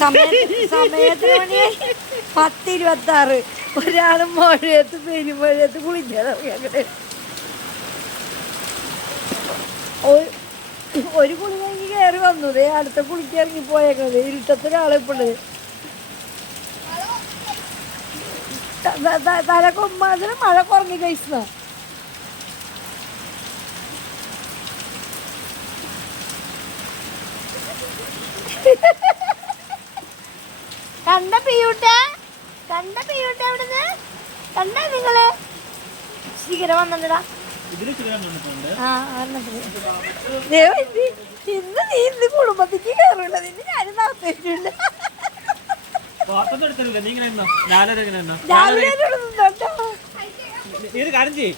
സമയത്ത് സമയത്തിന് മണിയായി പത്ത് ഇരുപത്തി ആറ് ഒരാളും മഴയത്ത് പെരുമഴയത്ത് കുളിക്കാതെ ഒരു കുളി കഴിഞ്ഞ് കയറി വന്നു. ദേ അടുത്ത കുളിക്ക് ഇറങ്ങി പോയേക്കുന്നത് ഇരുട്ടത്ത് ഒരാളിപ്പുണ്ട് തല കൊമ്മാതിന് മഴ കുറഞ്ഞു കഴിച്ചതാ. കണ്ട പിയൂട്ട. കണ്ട പിയൂട്ട എവിടുന്ന്? കണ്ട നിങ്ങൾ? ശീഘ്രം വന്നിടാ ഇതിൽ ചിക്കൻ വന്നിട്ടുണ്ട്. ആ ഒരെണ്ണത്തിന്. ദൈവം ഇത് ഇന്ന് നീ ഇന്ന് കുടുംബത്തിക്ക് നടത്തിയിട്ടുണ്ട് ഇങ്ങനെ നിന്നോ? നാലര ഇങ്ങനെ നിന്നോ? രാവിലെ എന്നോട് നിന്നോട്ടോ. നീ- നീ ഒരു കാര്യം ചെയ്യ്.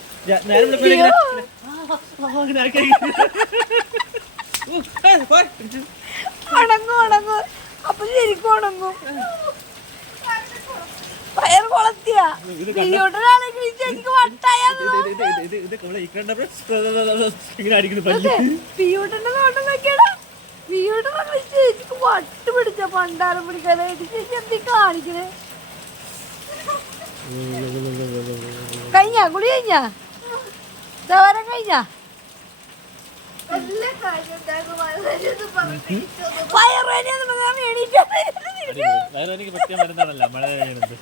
നേരം. ഉണങ്ങും ഉണങ്ങും. അപ്പൊ ശരിക്കും ഉണങ്ങും. എനിക്ക് വട്ട് പിടിച്ച പണ്ടാരം പിടിക്കാനായിട്ട് എനിക്ക് എന്തി കാണിക്കണേ? കഴിഞ്ഞ കുളി കഴിഞ്ഞ? ദവരം കഴിഞ്ഞ? വയറുവേദന എണീറ്റ? എനിക്ക് പറ്റിയ മരുന്നാണല്ലോ മഴ കഴിയുന്നത്